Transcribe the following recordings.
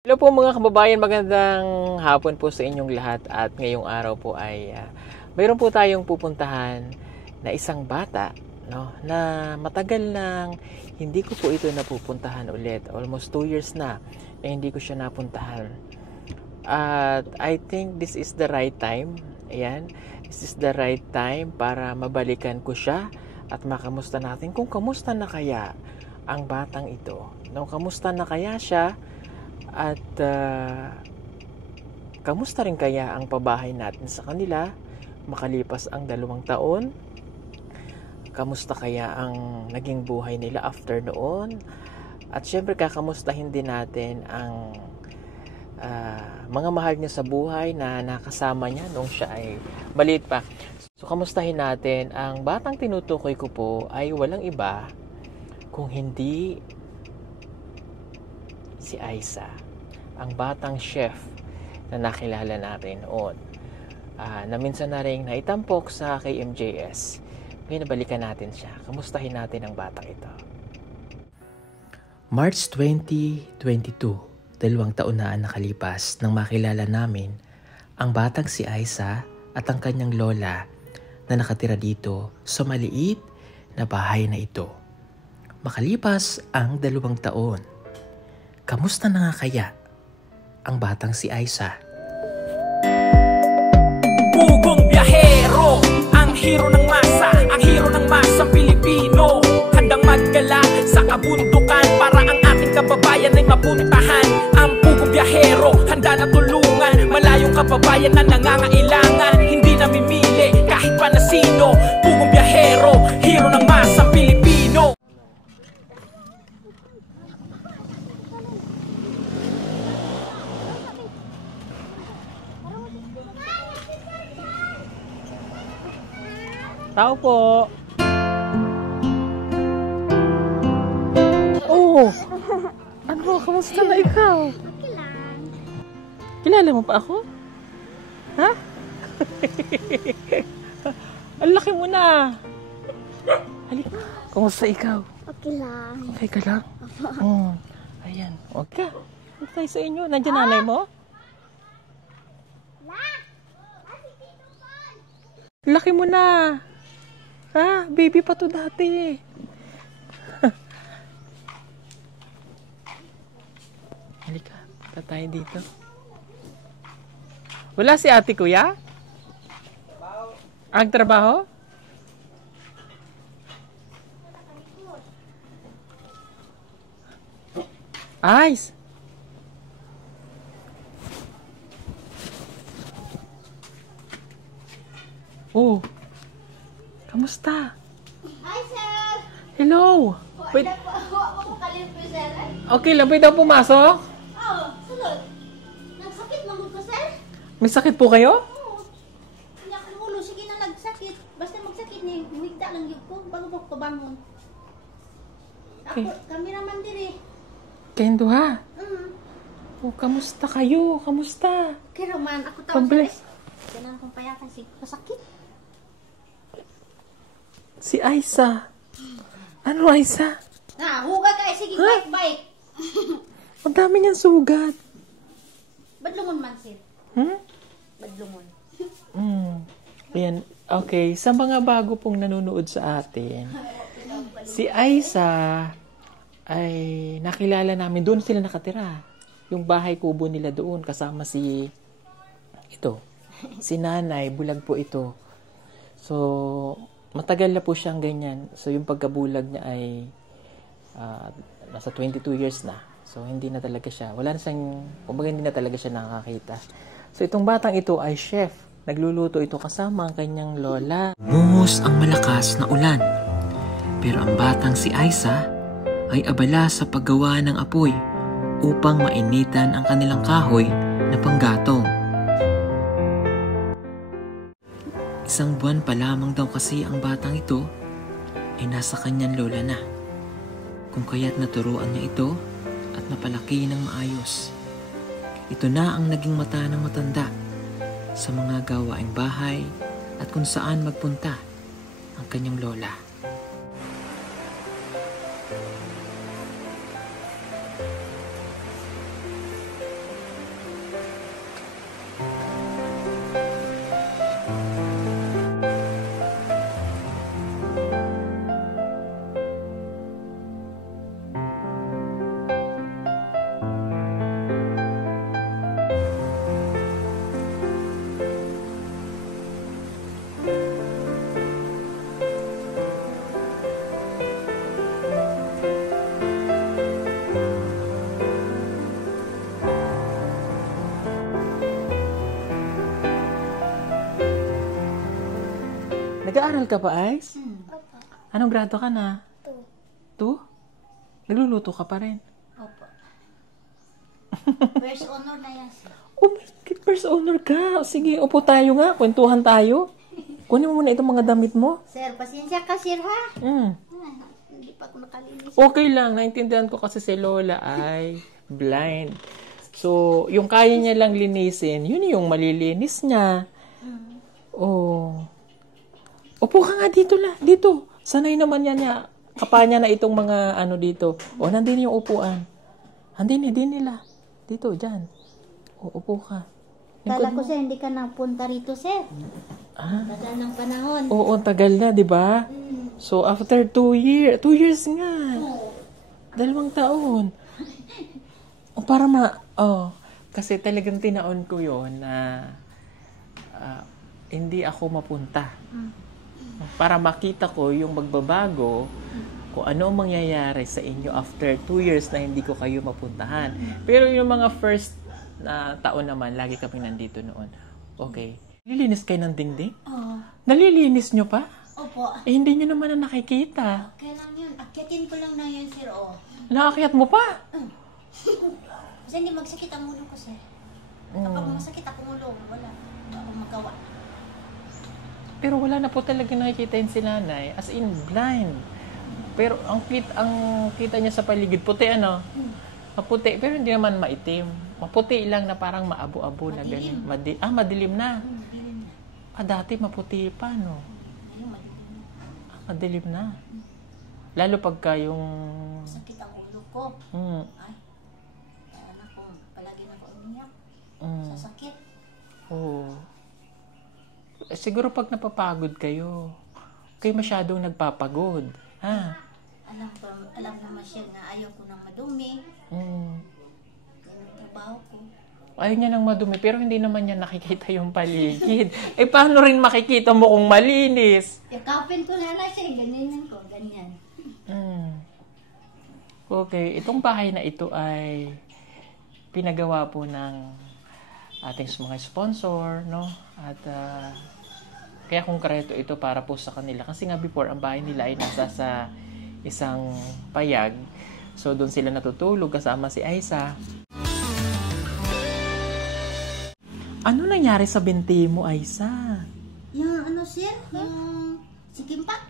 Hello po mga kababayan, magandang hapon po sa inyong lahat at ngayong araw po ay mayroon po tayong pupuntahan na isang bata, no, na matagal nang hindi ko po ito napupuntahan ulit. Almost 2 years na hindi ko siya napuntahan. At I think this is the right time. Ayan, this is the right time para mabalikan ko siya at makamusta natin kung kamusta na kaya ang batang ito. No, kamusta na kaya siya? At kamusta rin kaya ang pabahay natin sa kanila makalipas ang 2 taon? Kamusta kaya ang naging buhay nila after noon? At syempre kakamustahin din natin ang mga mahal niya sa buhay na nakasama niya nung siya ay maliit pa. So kamustahin natin ang batang tinutukoy ko po ay walang iba kung hindi si Aiza, ang batang chef na nakilala natin noon, na minsan na rin naitampok sa KMJS. Ngayon nabalikan natin siya. Kamustahin natin ang batang ito. March 2022, 2 taon na ang nakalipas nang makilala namin ang batang si Aiza at ang kanyang lola na nakatira dito sa maliit na bahay na ito. Makalipas ang 2 taon, kamusta na nga kaya ang batang si Aiza? Pugong biyahero, ang hero ng masa, ang hero ng masang Pilipino. Handang maggala sa kabundukan para ang ating kababayan ay mapuntahan. Ang pugong biyahero, handa na tulungan malayong kababayan na nangangailangan. Hindi namimili kahit pa na sino. Pugong biyahero, hero ng masang Pilipino. Tao po. Oh. Ano, kamusta na ikaw? Okay lang. Kilala mo pa ako? Ha? Ang laki mo na. Halika. Kamusta ikaw? Okay lang. Okay ka lang? Ayan. Huwag ka. Huwag tayo sa inyo. Nandiyan nanay mo? Laki mo na. Ha? Baby pa to dati. Halika. Punta tayo dito. Wala si ate kuya? Ang trabaho? Ayos. Oh. Kamusta? Hi, sir! Hello. Wait. Huwag mo kalimpo, sir. Okay lang, pwede ako pumasok? Oo, sunod. Nagsakit mo ko, sir? May sakit po kayo? Oo. Hindi ako ulo. Sige na nagsakit. Basta magsakit niya, humigda lang yun ko bago ko pabangon. Okay. Ako, kami naman din eh. Kayong duha. Oh, kamusta kayo? Kamusta? Kaya man, ako tawag Pambilis. Ganang kong payakan si pasakit. Si Aiza. Ano, Aiza? Huga ka eh. Sige, bike. Ang dami niyang sugat. Badlungon man, sir. Badlungon. Ayan. Okay. Sa mga bago pong nanonood sa atin, si Aiza ay nakilala namin. Doon sila nakatira. Yung bahay kubo nila doon. Kasama si nanay. Bulag po ito. So, matagal na po siyang ganyan. So, yung pagkabulag niya ay nasa 22 years na. So, hindi na talaga siya. Kumbaga hindi na talaga siya nakakita. So, itong batang ito ay chef. Nagluluto ito kasama ang kanyang lola. Bumuhos ang malakas na ulan. Pero ang batang si Aiza ay abala sa paggawa ng apoy upang mainitan ang kanilang kahoy na panggatong. 1 buwan pa lamang daw kasi ang batang ito ay nasa kanyang lola na. Kung kaya't naturuan niya ito at napalaki ng maayos. Ito na ang naging mata ng matanda sa mga gawaing bahay at kung saan magpunta ang kanyang lola. Nag-aaral ka pa, Ice? Opo. Anong grado ka na? 2? Nagluluto ka pa rin? Opo. First honor na yan, sir. Oh my God, first honor ka. Sige, upo tayo nga. Kwentuhan tayo. Kunin mo muna itong mga damit mo. Sir, pasensya ka, sir, ha? Hindi pa ako nakalinis. Okay lang. Naintindihan ko kasi si Lola ay blind. So, yung kaya niya lang linisin, yun yung malilinis niya. Oh. Upo ka nga dito la. Dito. Sanay naman yan niya. Kapa niya na itong mga ano dito. O, nandun yung upuan. Andin nila. Dito, dyan. O, upo ka. Kala ko, sir, hindi ka napunta rito, sir. Tagal ng panahon. Oo, tagal na, di ba? So, after 2 years, 2 years nga. 2 taon. O, para kasi talagang tinaon ko yon na hindi ako mapunta. Para makita ko yung magbabago, kung ano ang mangyayari sa inyo after 2 years na hindi ko kayo mapuntahan. Pero yung mga first na taon naman, lagi kami nandito noon. Okay. Nililinis kayo ng dingding? Oo. Nalilinis nyo pa? Opo. Eh, hindi nyo naman na nakikita. Okay lang yun. Akyatin ko lang na yun, sir, oh. Naakyat mo pa? Kasi hindi magsakit ang ulo ko, sir. Kapag masakit ako ulo, wala. Ako magawa. Pero wala na po talaga nakikita yun si nanay. As in, blind. Pero ang kita niya sa paligid, puti ano? Maputi, pero hindi naman maitim. Maputi lang na parang maabo-abo na ganyan. Madilim na. Madilim na. Dati maputi pa, no? Ayun, madilim na. Madilim na. Lalo pagka yung... Sakit ang ulo ko. Ay, anak ko, palagi na ako umiyak. Sa sakit. Oo. Siguro pag napapagod kayo masyadong nagpapagod. Ha? Alam naman siya na ayaw ko ng madumi. Yung trabaho ko. Ayaw niya ng madumi, pero hindi naman niya nakikita yung paligid. Paano rin makikita mo kung malinis? Yakapin ko na siya, ganyan ko, ganyan. Okay, itong bahay na ito ay pinagawa po ng ating mga sponsor, no? At kaya konkreto ito para po sa kanila. Kasi nga before, ang bahay nila ay nasa sa isang payag. So, doon sila natutulog kasama si Aiza. Ano nangyari sa binti mo, Aiza? Yung ano, sir? Yung sikimpak?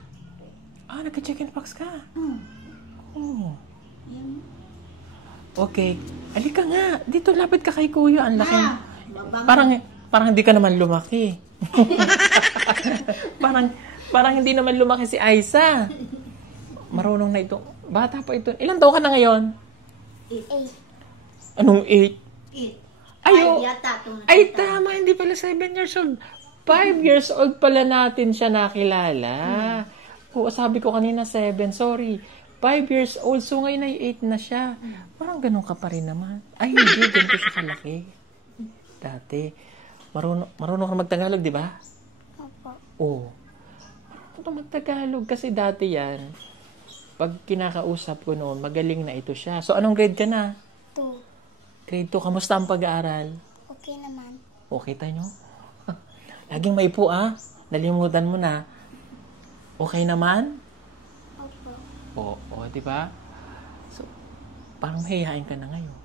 Nagka-chicken pox ka? Oh. Yung... Okay. Alika nga. Dito, lapit ka kay kuya. Ang laki. Babang... Parang hindi ka naman lumaki. parang hindi naman lumaki si Aiza. Marunong na ito. Bata pa ito. Ilan taon ka na ngayon? 8. Anong 8? 8. Ay, tama. Hindi pala 7 years old. 5 years old pala natin siya nakilala. Oo, sabi ko kanina 7. Sorry. 5 years old. So, ngayon ay 8 na siya. Parang ganun ka pa rin naman. Ay, hindi. Ganito siya kalaki. Dati. Marunong ka magtagalog, di ba? Opo. Oo. Marunong magtagalog. Kasi dati yan, pag kinakausap ko noon, magaling na ito siya. So, anong grade ka na? 2. Grade 2. Kamusta ang pag-aaral? Okay naman. Okay tayo? Laging may po, Nalimutan mo na. Okay naman? Opo. Oo, di ba? So, parang mahihain ka na ngayon.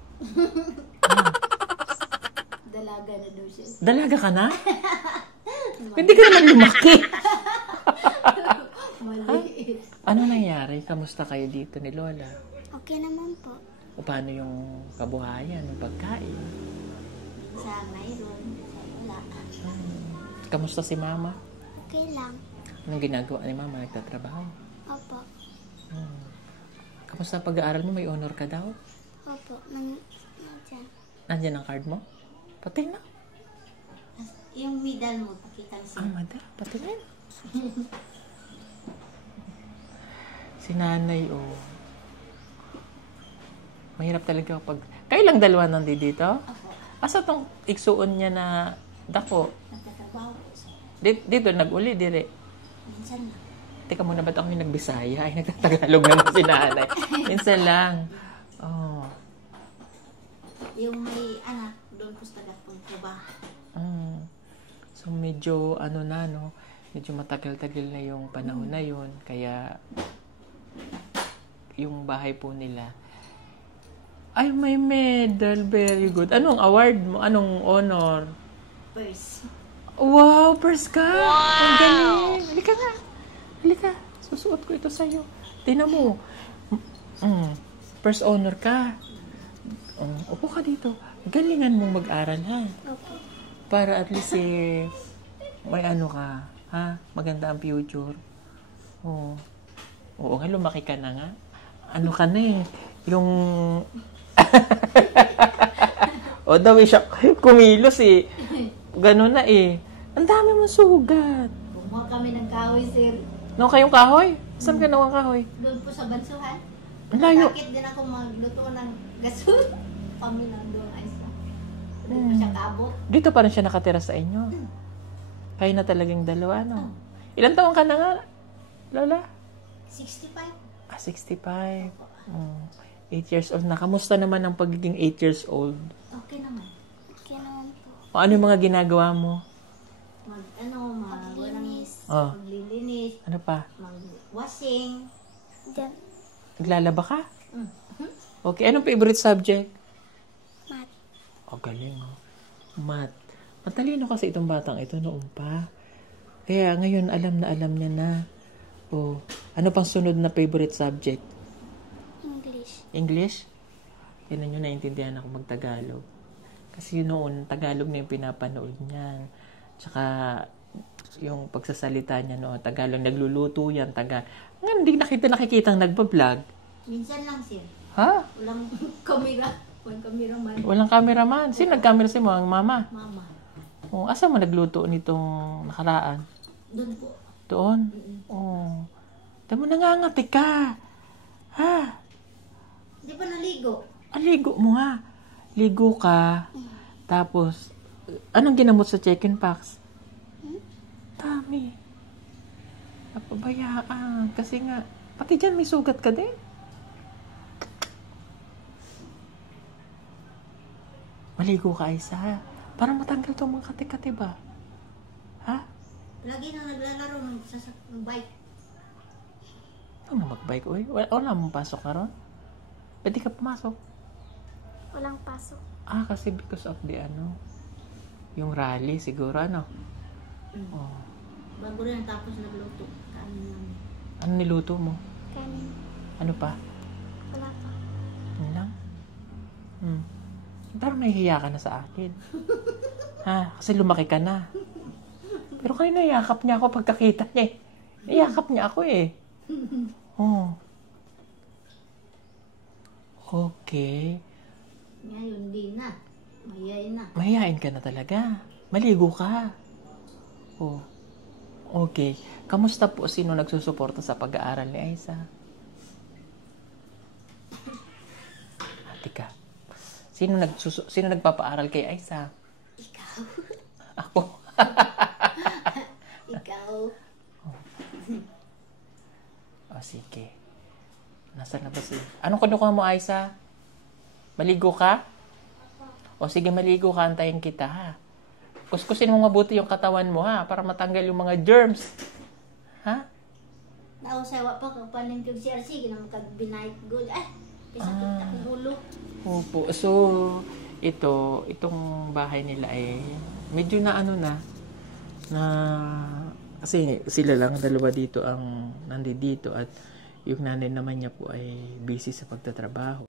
Dalaga na daw siya. Dalaga ka na? Hindi ka naman lumaki. Maliit. Ano nangyari? Kamusta kayo dito ni Lola? Okay naman po. O paano yung kabuhayan, yung pagkain? Sa mayroon, sa wala. Kamusta si Mama? Okay lang. Anong ginagawa ni Mama? Nagtatrabaho? Opo. Kamusta ang pag-aaral mo? May honor ka daw? Opo. Nandiyan. Nandiyan ang card mo? Patingin na. Yung medal mo, pakita siya. Madam, patingin. Si nanay, mahirap talaga pag... Kayo lang dalawa nandito? Opo. Asa tong iksuon niya na dako? Nagtatrabaho po siya. Dito, nag-uli, dire. Minsan lang. Teka muna, ba't ako yung nagbisaya? Ay, nagtatagalog naman si nanay. Minsan lang. Oh. Yung may anak, doon po sa taga-trabaho. So, medyo, no? medyo matagal-tagal na yung panahon na yun. Kaya, yung bahay po nila, ay, may medal. Very good. Anong award mo? Anong honor? First. Wow, first ka! Wow! Ang galing! Halika nga. Halika. Susuot ko ito sa'yo. Tingnan mo. First honor ka. Upo ka dito. Galingan mong mag-aral, ha? Okay. Para at least may ano ka, ha? Maganda ang future. Oo. Oo nga, lumaki ka na nga. Ano ka na eh. Yung... o daw siya kumilos eh. Ganun na eh. Ang dami mong sugat. Gumawa kami ng kahoy, sir. No, kayong kahoy? Saan ka nawang kahoy? Doon po sa Bansuhan. Ang layo. Bakit din ako magluto ng gasol? Kami nandun ay sa. Doon pa siya kaabot. Dito pa rin siya nakatira sa inyo. Kayo na talagang dalawa, no? Ilan taon ka na nga, Lola? 65. 65. 8 years old na. Kamusta naman ang pagiging 8 years old? Okay naman. Okay naman po. O ano yung mga ginagawa mo? Maglilinis. Oh. Maglilinis. Ano pa? Mag-washing. Naglalaba ka? Okay. Anong favorite subject? Math. Oh, galing. Oh. Math. Matalino kasi itong batang ito noon pa. Kaya ngayon alam niya na. Oh, ano pang sunod na favorite subject? English? Yan nyo, naiintindihan ako mag-Tagalog. Kasi yun noon, Tagalog na yung pinapanood niya. Tsaka, yung pagsasalita niya noon, Tagalog, nagluluto yan, Tagalog. Ngayon, hindi nakikita nagbablog. Minsan lang, sir. Ha? Walang kamera. Walang cameraman. Walang cameraman. Sino nag-camera si mo? Ang mama? Mama. Oh, asa mo nagluto nitong nakaraan? Doon po. Doon? Oh. Tama, nangangati ka. Ha? Di ba naligo? Ligo mo nga. Ligo ka. Tapos, anong ginamot sa chicken pox? Dami. Napabayaan. Kasi nga, pati dyan may sugat ka din. Maligo ka, Aisa. Para matanggal itong mga kati-kati ba? Ha? Lagi na naglalaro ng bike. Ano mag-bike? Uy, wala mong pasok na ron? Pwede ka pumasok. Walang pasok. Kasi because of the yung rally siguro, Oh. Bago rin tapos nagluto. Kanin lang. Ano niluto mo? Kanin. Ano pa? Wala pa. Ano lang? Parang nahihiya ka na sa akin. Ha? Kasi lumaki ka na. Pero kanina yakap niya ako pagkakita niya eh. Iyakap niya ako eh. Oh. Okay. Ngayon di na. Mayayain na. Mahihain ka na talaga. Maligo ka. Oh. Okay. Kamusta po sino nagsusuporta sa pag-aaral ni Aisa? Tika. Sino nagpapaaral kay Aisa? Ikaw. Ako. Ikaw. Sige. Nasaan na ba si... Anong kinukuha mo, Aisa? Maligo ka? Sige, maligo ka. Antayin kita, ha? Kuskusin mo mabuti yung katawan mo, ha? Para matanggal yung mga germs. Ha? Nausawa pa kung paling kong CRC. Ginang kag-binayit good. Pisakit akong ulo. Opo. So, itong bahay nila ay medyo na kasi sila lang dalawa dito ang nandito at yung nanay naman niya po ay busy sa pagtatrabaho.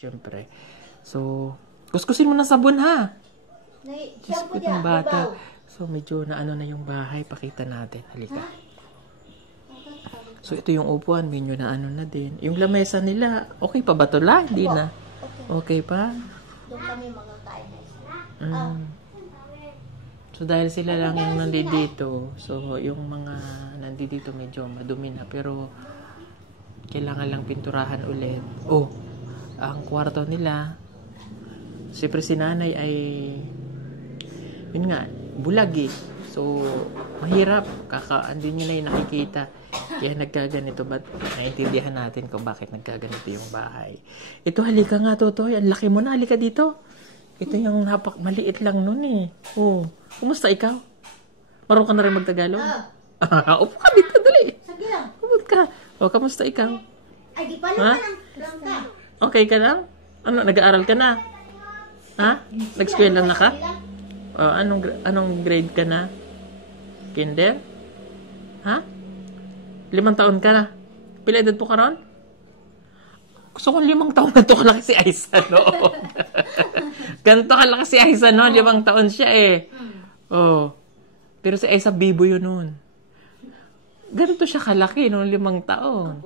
Siyempre. So, kuskusin mo ng sabon, ha? Diyos ko, itong bata. So, medyo na yung bahay. Pakita natin. Halika. So, ito yung upuan. Medyo na na din. Yung lamesa nila, okay pa ba ito la? Hindi na. Okay pa? Doon kami magkakain na isa. So, So dahil sila lang yung nandito, so yung mga nandito medyo madumi na, pero kailangan lang pinturahan ulit. Oh, ang kwarto nila, siyempre si nanay ay, yun nga, bulag eh. So, mahirap. Andin nyo na yung nakikita. Kaya nagkaganito. But naintindihan natin kung bakit nagkaganito yung bahay. Ito, halika nga, Totoy. Ang laki mo na. Halika dito. Ito yung maliit lang nun eh. Oh, kumusta ikaw? Marunong ka na rin magtagalog? Upo ka dito, dali. Sige lang. Upo ka. O, kamusta ikaw? Ay, di pa naman lang ka. Okay ka lang? Ano, nag-aaral ka na? Ha? Nag-school lang na ka? Anong grade ka na? Kinder? Ha? 5 taon ka na? Pila edad po ka ron? Gusto kong 5 taon na to kalaki si Aiza, no? Ganito kalaki si Aiza, no? 5 taon siya eh. Oh. Pero si Aiza, bibo yun nun. Ganito siya kalaki, no? 5 taon.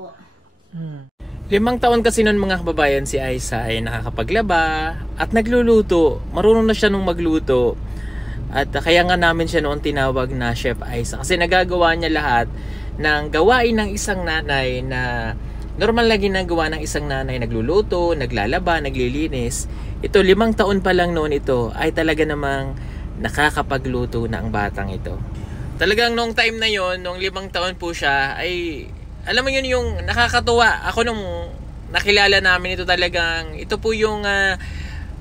5 taon kasi nun mga kababayan, si Aiza ay nakakapaglaba at nagluluto. Marunong na siya nung magluto. At kaya nga namin siya noon tinawag na Chef Aiza. Kasi nagagawa niya lahat ng gawain ng isang nanay na normal na ginagawa ng isang nanay. Nagluluto, naglalaba, naglilinis. Ito, 5 taon pa lang noon ito ay talaga namang nakakapagluto na ang batang ito. Talagang noong time na yon, noong 5 taon po siya, ay alam mo yun yung nakakatuwa. Ako nung nakilala namin ito talagang, ito po yung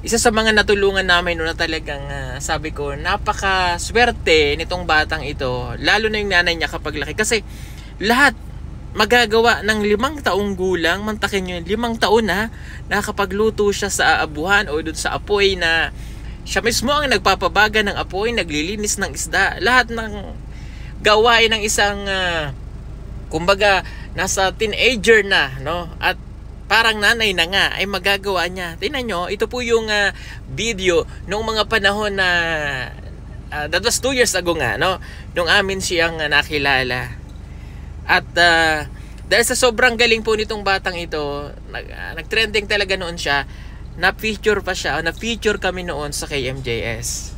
isa sa mga natulungan namin na talagang sabi ko, napaka-swerte nitong batang ito. Lalo na yung nanay niya kapag laki. Kasi lahat magagawa ng 5 taong gulang, mantakin nyo, 5 taon na nakakapagluto siya sa abuhan o dun sa apoy na siya mismo ang nagpapabaga ng apoy, naglilinis ng isda. Lahat ng gawain ng isang, kumbaga, nasa teenager na, no? At parang nanay na nga ay magagawa niya. Tingnan nyo, ito po yung video nung mga panahon na that was 2 years ago nga, no? Nung amin siyang nakilala. At dahil sa sobrang galing po nitong batang ito, nag-trending talaga noon siya. Na-feature pa siya, na-feature kami noon sa KMJS.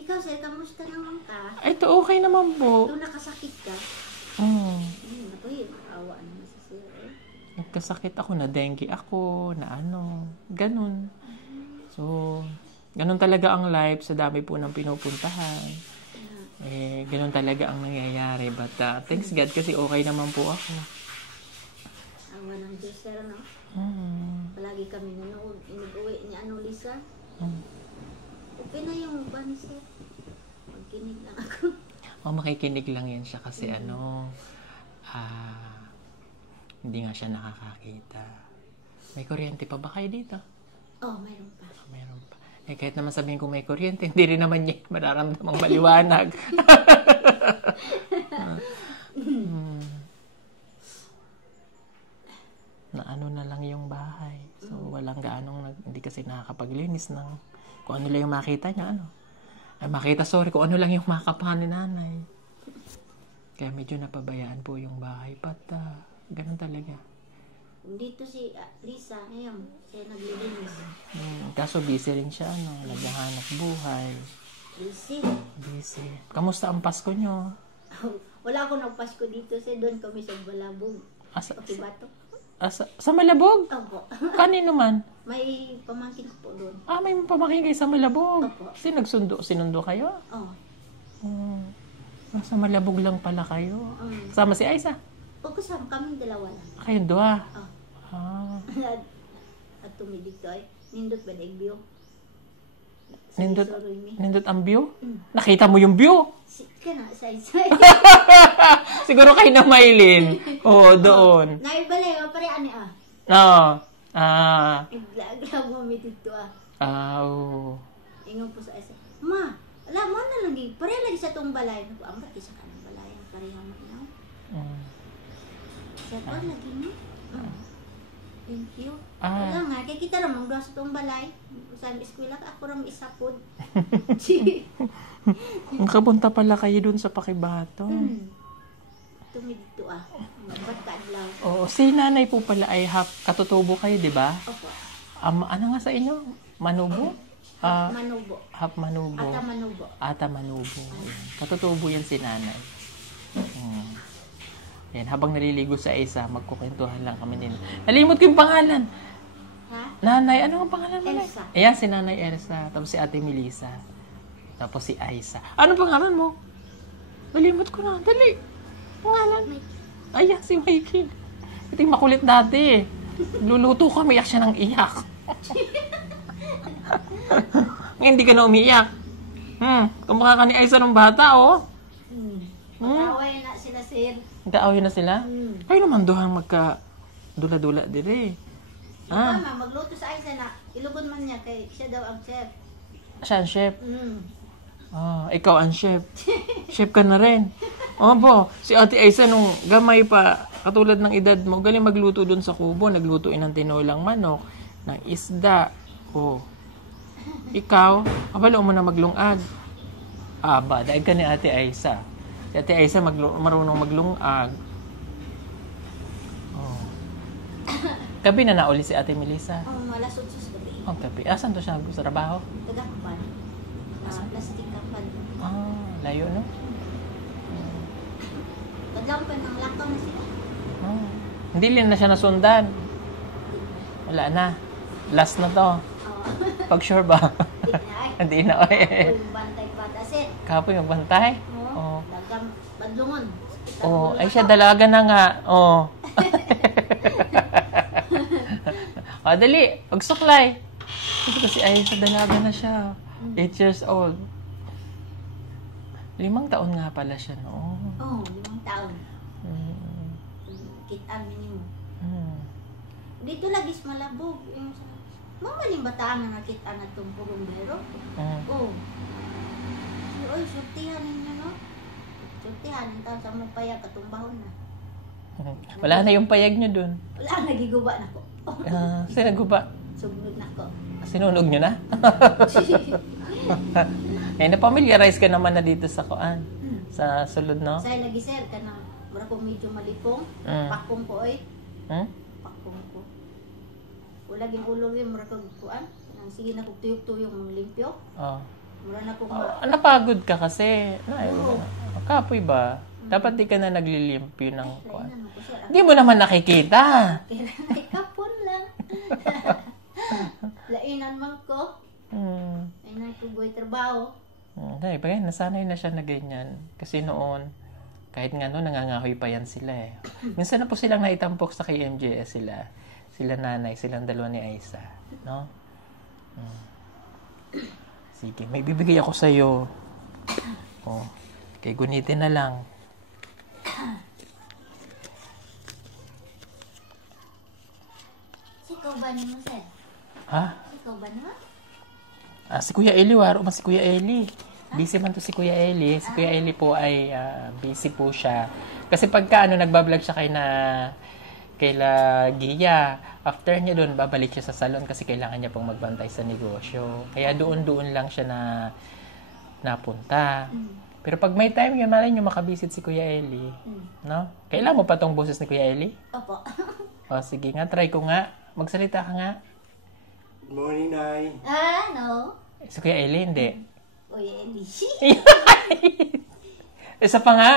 Ikaw, sir, kamusta naman ka? Ito okay naman po. Ito nakasakit ka? Apoy, awa naman sa sir. Nagkasakit ako, na dengue ako, na ganun. So, ganun talaga ang life sa dami po ng pinupuntahan. Ganun talaga ang nangyayari. But thanks God kasi okay naman po ako. Awa ng Diyos, sir, no? Palagi kami nanood. Inuwi ni Lisa. Okay na yung ban, sir. Magkinig lang ako. Makikinig lang yan siya kasi hindi nga siya nakakakita. May kuryente pa ba kayo dito? Mayroon pa. Mayroon pa. Kahit naman sabihin ko may kuryente, hindi rin naman niya mararamdamang maliwanag. Na na lang yung bahay. So, walang hindi kasi nakakapaglinis ng kung ano lang yung makita niya, kung ano lang yung makapahan ni nanay. Kaya medyo napabayaan po yung bahay. But, ganun talaga. Dito si Lisa, ngayon, siya naglilinis. Kaso busy rin siya, naghahanap buhay. Busy. Kamusta ang Pasko nyo? Wala ako ng Pasko dito, doon kami sa Malabog. Pakibato. Sa Malabog? Opo. Kanino man? May pamangkin po doon. May pamangkin kayo sa Malabog? Opo. Sinundo kayo? Oo. Sa Malabog lang pala kayo. Sama si Aiza? Kasama kami dalawa lang. Kayong dua? At tumidito ay nindot ba daig view? Nindot ang view? Nakita mo yung view? Say. Siguro kayo na Maylin. Oo, doon. Naibalay, pare ani Iglag mo mi dito oo. Ingon po sa isa. Ma, alam mo na lang di. Pare lagi sa tong balay. Ang pati sa kanang balay. Ang pareha mo na. Sa to lagi no? Thank you. Wala nga. Kaya kita naman doon sa tong balay. Sa eskwela ka ako ram isapod. Nakapunta pala kayo doon sa Pakibato. Tumidito Ba't kaadlaw? Oo. Si nanay po pala ay katutubo kayo, di ba? Opo. Ano nga sa inyo? Manubo? Manubo. Half Manubo. Ata Manubo. Ata Manubo. Katutubo yan si nanay. Yan, habang naliligo sa isa, magkukwentuhan lang kami din. Nalimot ko yung pangalan. Ha? Nanay, ano ang pangalan mo? Elsa. Ayan, si Nanay Elsa. Tapos si Ate Melissa. Tapos si Aisa. Ano pangalan mo? Nalimot ko na. Dali. Pangalan. Ayan, si Mikey. Ito yung makulit dati. Luluto kami, iyak siya ng iyak. Ngayon, hindi ka na umiiyak. Kumukha ka ni Aisa ng bata, oh. Mag-away na sila, sir. Nagkaawin na sila? Ay naman dohang magka dula-dula dire. Tama, magluto sa Aisa na ilugod man niya kay siya daw ang chef. Siya ang chef. Ikaw ang chef. Chef ka na rin. Opo, si Ate Aisa nung gamay pa, katulad ng edad mo, galing magluto dun sa kubo, naglutuin ng tinolang manok, ng isda. Ikaw, abalo mo na maglungag. Dahil ka ni Ate Aisa. Si Ate Aisa marunong maglungag. Gabi na nauli si Ate Melissa. Malas 8 sa gabi. Gabi. Asan to siya sa trabaho? Taga-kapan. Plastic kapan. Layo, no? Paglampan ang lakaw na sila. Hindi rin na siya nasundan. Wala na. Last na to. Pag sure ba? Hindi na. Bantay bata, sir. Kapoy magbantay? Dagang badlungon. Ay siya dalaga na nga. Dali, pagsuklay. Kasi ay sa dalaga na siya. 8 years old. 5 taon nga pala siya noon. 5 taon. Kitaan minimo. Dito lagi sa Malabog. Mamaling bataan na nakita na itong purumbero. Oy, surtihan ninyo, no? Surtihan, yung taon sa mong payag, katumbahon na. Wala na yung payag nyo dun. Wala, nagiguba na ko. Sino guba? Sumunod na ko. Sinunog nyo na? Na-familiarize ka naman na dito sa kuan. Sa sulod, no? Sa'yo lagi, sir, ka na, mura ko medyo malipong. Pakong ko, oy. Pakong ko. Wala ging ulo yun, mura ko kuan. Sige na kong tuyok-tuyok, mga limpyo. Mura na kong napagod ka kasi. Kapoy ba? Dapat di ka na naglilimpyo ng kuan. Hindi mo naman nakikita. Kaya kapon lang. Lainan man ko. Ay na ko boy trabaho. Nasanay na siya na ganyan. Kasi noon, kahit nga noon, nangangahoy pa yan sila eh. Minsan na po silang naitampok sa KMJS sila. Sila nanay, silang dalawa ni Aisa. No? Sige, may bibigay ako sa'yo. Kay gunitin na lang. Ikaw ba ni mo, sir? Ha? Ikaw ba naman? Si Kuya Eli, waro ba si Kuya Eli? Busy man to si Kuya Eli. Si Kuya Eli po ay busy po siya. Kasi pagka nagbablog siya kaila Gia, after niya doon, babalik siya sa salon kasi kailangan niya pong magbantay sa negosyo. Kaya doon lang siya napunta. Pero pag may time yun, malay nyo makabisit si Kuya Eli. No? Kailan mo pa tong boses ni Kuya Eli? Opo. Sige nga, try ko nga. Magsalita ka nga. Good morning, Nay. No. Si Kuya Eli, hindi. Kuya Eli. Isa pa nga.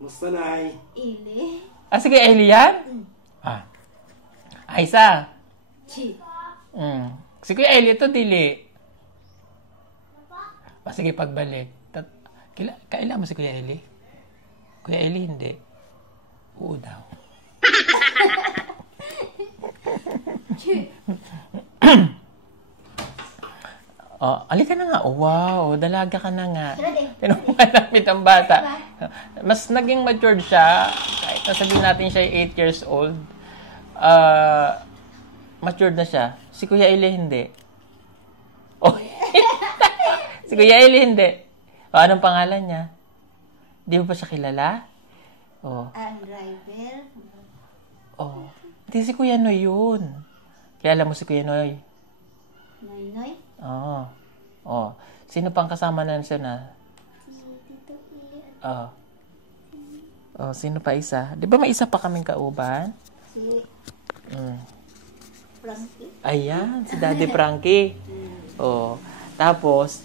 Musta, Nay? Eli. Si Kuya Eli yan? Aisa. Si Kuya Eli ito, dili. Sige, pagbalik. Kailan mo si Kuya Eli? Kuya Eli, hindi. Oo daw. Alika na nga. Wow, dalaga ka na nga. Tinumapit ang bata. Mas naging matured siya. Kahit nasabihin natin siya 8 years old. Matured na siya. Si Kuya Eli, hindi. Si Kuya Eli, hindi. Anong pangalan niya? Di mo pa siya kilala? Ang driver. Hindi si Kuya Noy yun. Kilala mo si Kuya Noy? Noy? Sino pang kasama na siya na? Tito Eli. Sino pa isa? Di ba may isa pa kaming kauban? Si Frankie. Ayan, si Daddy Frankie. Oh. Tapos,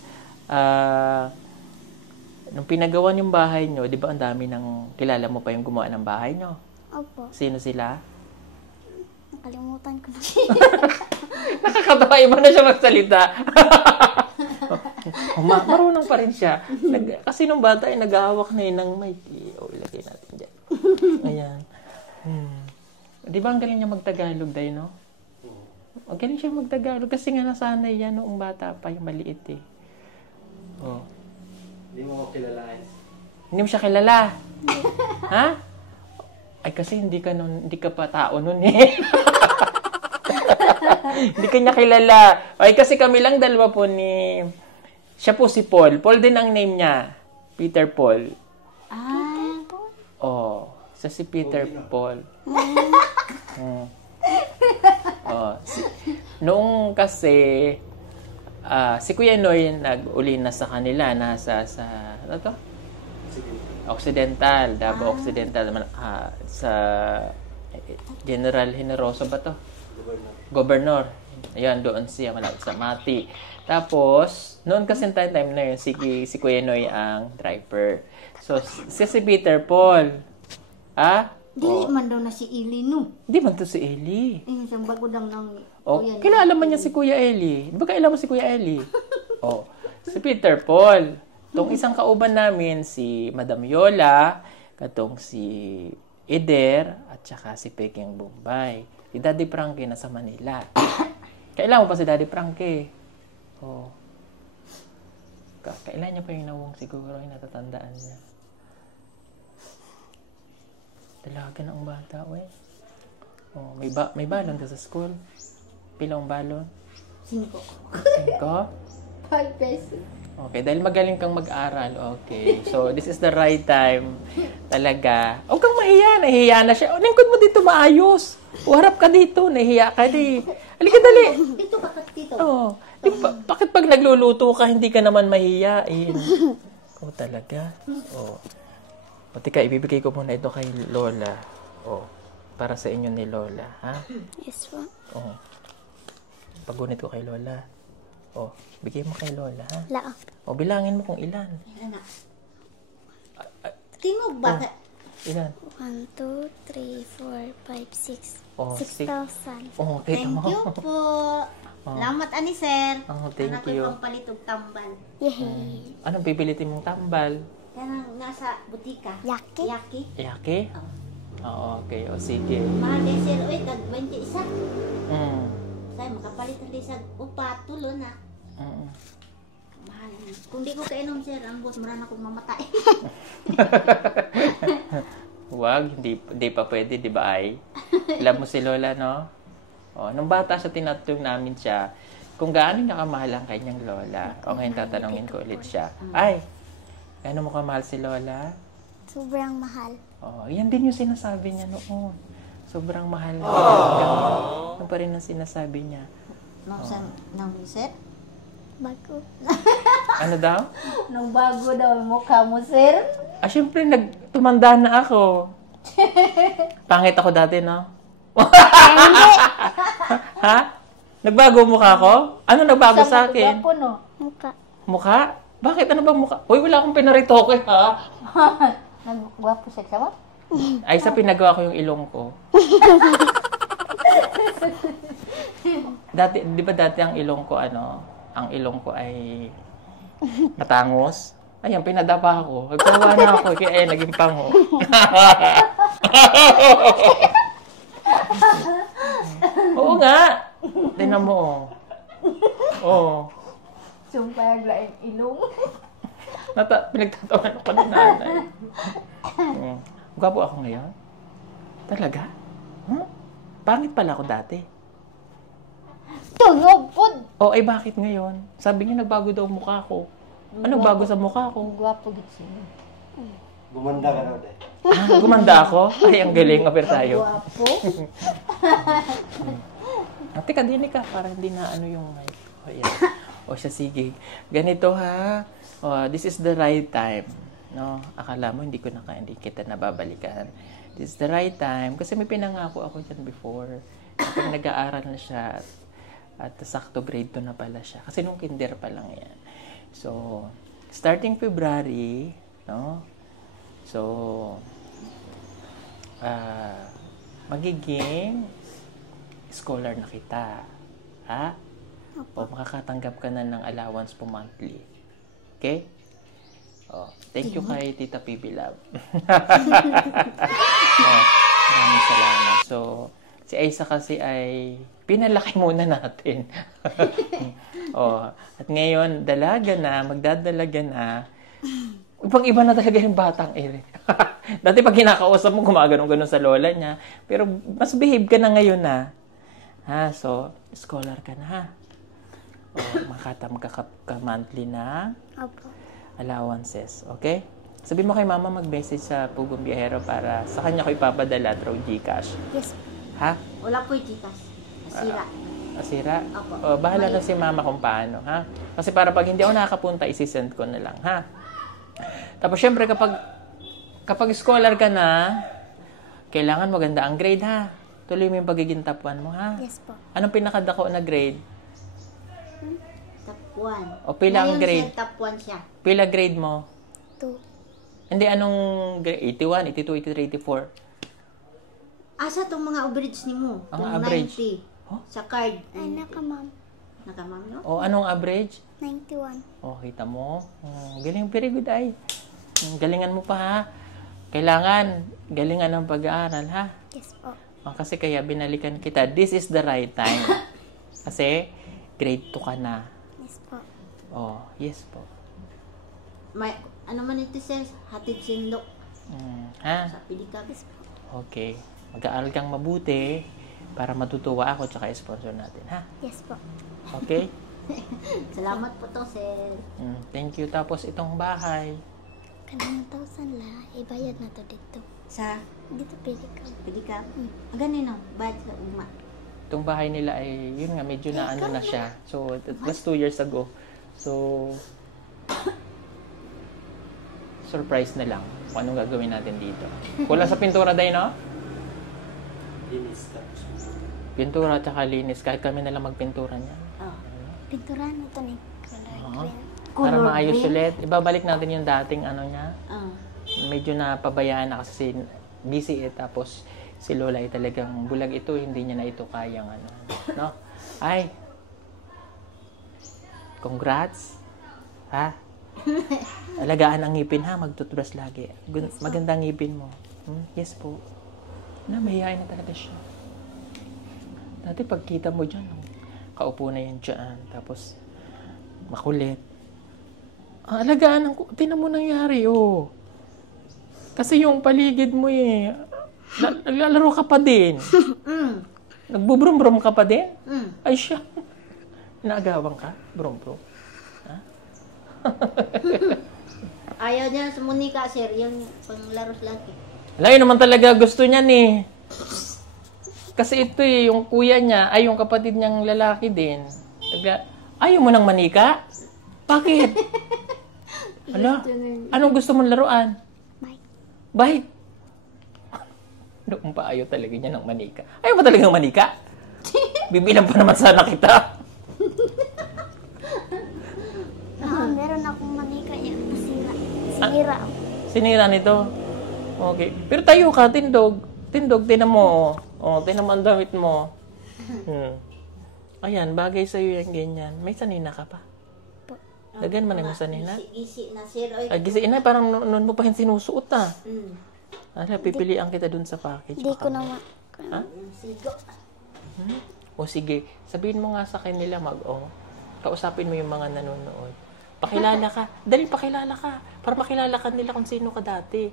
nung pinagawa yung bahay nyo, di ba ang dami ng, kilala mo pa yung gumawa ng bahay nyo? Opo. Sino sila? Nakalimutan ko na. Nakakatawa, iba na siya magsalita. Marunong pa rin siya. Kasi nung bata ay nag-aawak na yun ng mic. Ilagay natin dyan. Ayan. Di ba ang galing niya magtagalog dahil, no? Ang galing siya magtagalog kasi nga nasanay yan noong bata pa, yung maliit eh. Oh. Hindi mo ako kilalain. Hindi mo siya kilala? Ha? Ay kasi hindi ka pa tao nun eh. Hindi ka niya kilala. Ay kasi kami lang dalawa po ni... Siya po si Paul. Paul din ang name niya. Peter Paul. Oh, siya si Peter Paul. Oh, noong kasi si Kuya Noy nag-uli na sa kanila, nasa sa ano to? Occidental, Davao Occidental sa General Generoso ba to? Governor. Ayan, doon siya malapit sa Mati. Tapos, noon kasi time na yun, si Kuya Noy ang driver. So, si Peter Paul. Dili man daw na si Ili, no? Di man to si Eli. Yung isang bago lang ng Oh, kilala man niya si Kuya Eli. Di ba kailan mo si Kuya Eli? Oh, si Peter Paul. Tong isang kauban namin, si Madam Yola, katong si Eder, at saka si Peking Bombay. Si Daddy Frankie nasa Manila. Kailan mo pa si Daddy Frankie? Oh. Kailan niya pa yung nawong siguro, yung natatandaan niya. Dalaga na ang bata, we. Oh, may balon ka sa school? Pilang balon? 5. 5? 5 pesos. Okay, dahil magaling kang mag-aral. Okay. So, this is the right time. Talaga. Huwag kang mahiya. Nahihiya na siya. Lingkod mo dito maayos. Harap ka dito. Nahihiya ka di. Halika dali. Dito ka dito. Oh. Bakit pag nagluluto ka, hindi ka naman mahihiyain? Oh, talaga. Oh. Pati ka, ibibigay ko muna ito kay Lola. Oh. Para sa inyo ni Lola. Ha? Yes po. Oh. Pagunit ko kay Lola. Oh. Bigay mo kay Lola, ha? Lao. O, bilangin mo kung ilan. Ilan na? Tingog ba? Ilan? 1, 2, 3, 4, 5, 6. Oh, 6,000. Oh, kita Thank mo. you po. Salamat, ani sir. Oh, thank Anak you. ko pang palitog tambal. Yay. Anong pipilitin mong tambal? Yan ang nasa butika. Yaki. Yaki. Yaki? Oh, okay. O, sige. Mahal din sir. Uy, tag 21. Say, makapalit na din sa upa. Tulo na. Mahal. Kung di ko kainom sir, ang bus, marana akong mamatay. Wag, hindi pa pwede, di ba ay? Alam mo si Lola, no? Oh, nung bata siya, tinatanong namin siya kung gaano niya kamahal ang kanyang Lola. O ngayon tatanungin ko ulit siya. Ay, gaano mo kamahal si Lola? Sobrang mahal. Oh, yan din yung sinasabi niya noon. Sobrang mahal na. Ano pa rin ang sinasabi niya? Nang sir? Bago. Ano daw? Nung bago daw ang mukha mo sir? Siyempre, tumanda na ako. Pangit ako dati, no? Ha? Nagbago mukha ko? Ano nagbago sa akin? Gwapo, no? Mukha. Mukha? Bakit? Ano ba mukha? Uy, wala akong pinaritoke, ha? Nagwapo sir sa what? Ay, sa pinagawa ko yung ilong ko. Dati, di ba dati ang ilong ko, ang ilong ko ay matangos? Ayan, pinadapa ako. Nagkawa na ako, kaya naging pango. Oo nga. Tingnan mo. Oo. Sumpah lain ilong. Pinagtatawanan ako ng nanay. Gwapo ako ngayon? Talaga? Pangit pala ako dati. Tunog po! O, ay bakit ngayon? Sabi niya nagbago daw mukha ko. Anong bago sa mukha ko? Gwapo gid siya. Gumanda ka raw deh. Gumanda ako? Ay, ang galing. Kapir tayo. Gwapo? Teka, dini ka. Para hindi na yung mic. O, yan. O, siya, sige. Ganito, ha? O, this is the right time. No? Akala mo, hindi kita nababalikan. This is the right time. Kasi may pinangako ako dyan before. Kapag nag-aaral na siya, At sakto grade 2 na pala siya. Kasi nung kinder pa lang yan. So, starting February, no? So, magiging scholar na kita. Ha? O makakatanggap ka na ng allowance po monthly. Okay? Oh, thank you kay Tita PB Love. Maraming salamat. So, si Aiza kasi ay pinalaki muna natin. Oh, at ngayon, dalaga na, magdadalaga na. Ibang-iba na talaga yung batang Eric. Dati pag kinakausap mo, gumagano-gano sa lola niya. Pero mas behave ka na ngayon na. Ha? So, scholar ka na ha. Oh, magka-monthly na Opo. allowances. Okay? Sabi mo kay mama mag-message sa Pugong Biyahero para sa kanya ko ipapadala through GCash. Yes. Ha? Wala po yung tikas. Nasira. Asira? Opo. O, bahala na si mama kung paano, ha? Kasi para pag hindi ako nakakapunta, isi-send ko na lang, ha? Tapos, syempre, kapag scholar ka na, kailangan maganda ang grade, ha? Tuloy mo yung pagiging top 1 mo, ha? Yes po. Anong pinakadako na grade? Top 1. O, pila ang grade? Top 1 siya. Pila grade mo? 2. Hindi, anong grade? 81, 82, 83, 84? Asa tong mga average ni mo? Ang Tong average? 90. Huh? Sa card. Ay, nakamam. Nakamam, no? O, anong average? 91. O, kita mo? Galing, very good, ay. Galingan mo pa, ha? Kailangan, galingan ng pag-aaral, ha? Yes po. Kasi kaya binalikan kita. This is the right time. Kasi, grade 2 ka na. Yes po. Oh, yes po. May, ano man ito says? Hatid sindok. Ha? Sa pilikab. Okay. Mag-aaral kang mabuti para matutuwa ako tsaka sponsor natin, ha? Yes po. Okay? Salamat po to, sir. Thank you. Tapos itong bahay. Kanang 1,000 la, ibayad na to dito. Sa Dito pili ka. pilikab. Ganun, no? Bad sa uma. Itong bahay nila ay, yun nga, medyo na ano na siya. So, it was 2 years ago. So, surprise na lang kung anong gagawin natin dito. Wala sa pintura dahil, no? Linis tapos. Pintura at saka linis. Kahit kami na lang magpintura niya. Oh. Pinturan mo to ni color green. Para Color maayos green? ulit. Ibabalik natin yung dating ano niya. Oh. Medyo napabayaan na kasi busy tapos si Lola ay talagang bulag ito. Hindi niya na ito kayang ano. No? Ay! Congrats! Ha? Alagaan ang ngipin ha. Mag-toothbrush lagi. Maganda ang ngipin mo. Yes po. Na, mahihain na talaga siya. Dati pagkita mo dyan, kaupo na yan dyan. Tapos, makulit. Alagaan ang... Tinan mo nangyari, oh. Kasi yung paligid mo eh. Naglalaro ka pa din. Nagbubrum-brum ka pa din. Ay siya. Naagawan ka? Brum-brum. Ha? Ayaw niya sa Monica, sir. Yung panglaros lagi. Layo naman talaga gusto niya ni. Kasi ito eh, yung kuya niya, ay yung kapatid niyang lalaki din. Ayaw mo ng manika? Bakit? Ala, anong gusto mong laruan? Bye. Bite. Noong pa ayaw talaga niya ng manika. Ayaw ba talagang manika? Bibilang pa naman sana kita. Meron akong manika niya. Nasira. Sira. Sinira nito. Okay. Pero tayo ka, tindog. Tindog, tinan mo. Oh, tinan mo ang damit mo. Ayan, bagay sa'yo yan, ganyan. May sanina ka pa. Lagyan mo na yung sanina. Gisi na, sir. Oy. Ay, gisi, inay, parang noon mo pa yung sinusuot ah. Ano, pipilian kita dun sa package. Hindi ko Baka- naman. Ha? Sigo. O sige, sabihin mo nga sa kanila kausapin mo yung mga nanonood. Pakilala ka. Dali, pakilala ka. Para makilala ka nila kung sino ka dati.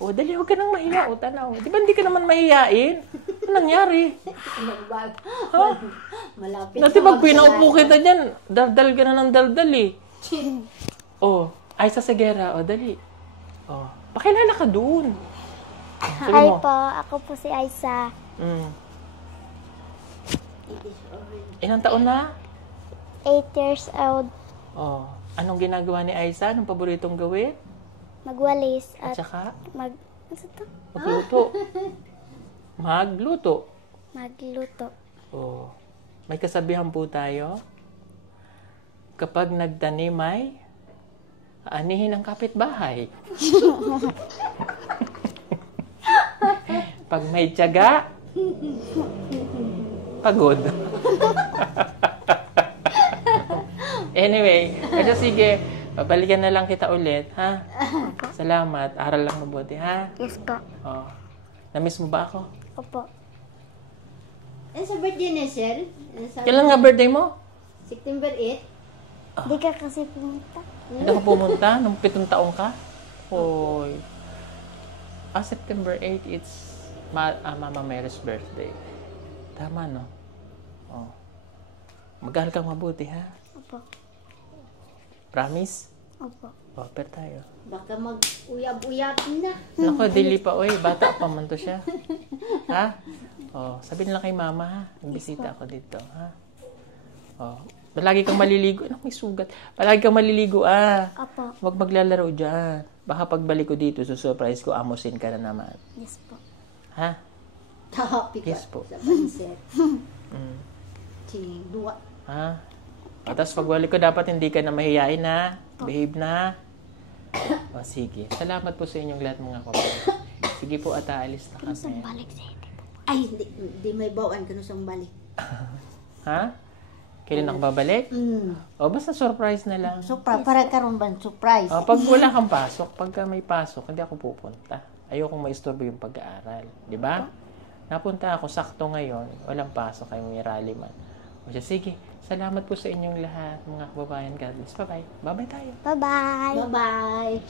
O, dali, huwag ka nang mahiya. O, tanaw. Di ba hindi ka naman mahiyain? Ano nangyari? Ha? Malapit. Dati pag pinaupo kita dyan, daldal ka na ng daldal eh. O, Aiza Segura. O, dali. O, pakilala ka doon. Sabi Hi mo. po, ako po si Aiza. Ilang taon na? 8 years old. Oh, anong ginagawa ni Aiza? Anong paboritong gawin? Magwalis At at saka, ano to? magluto. Magluto. Magluto. Oh. May kasabihan po tayo. Kapag nagtanim ay aanihin ang kapitbahay. Pag may tiyaga, pagod. Anyway, kasi sige, babalikan na lang kita ulit, ha? Salamat, aral lang mabuti, ha? Yes po. Oh. Na-miss mo ba ako? Opo. Sa birthday ni Sir? Kailan nga birthday mo? September 8? Di ka kasi pumunta. Hindi ka pumunta nung 7 taong ka? Hoy. September 8, it's Mama Mary's birthday. Tama, no? Oh. Mag-aaral kang mabuti, ha? Opo. Promise? Opo. Paper tayo. Baka mag-uyab-uyab na. Naku, dili pa, oy. Bata pa man to siya. Ha? Oh, sabihin lang kay Mama, ha? Nagbisita ako dito, ha? Oh. Palagi kang maliligo. Anak, may sugat. Palagi kang maliligo, ah. Opo. Huwag maglalaro dyan. Baka pagbalik ko dito, susurprise ko, amusin ka na naman. Yes po. Ha? Topic Yes po. sa pansit. Mm. Dua. Ha? Tapos pagbalik ko, dapat hindi ka na mahihain, ha? Behave na. O, sige. Salamat po sa inyong lahat, mga kapatid. Sige po, at aalis na kami. Balik sa hindi po. Ay, di may bawaan ka sa balik. Ha? Kailan ako babalik? O, basta surprise na lang. So, para karon ba surprise? O, pag wala kang pasok, pagka may pasok, hindi ako pupunta. Ayokong maistorbo yung pag-aaral. Di ba? Napunta ako sakto ngayon, walang pasok, kayo may rally man. O siya, sige, salamat po sa inyong lahat, mga kababayan. God bless. Bye-bye. Bye-bye tayo. Bye-bye. Bye-bye.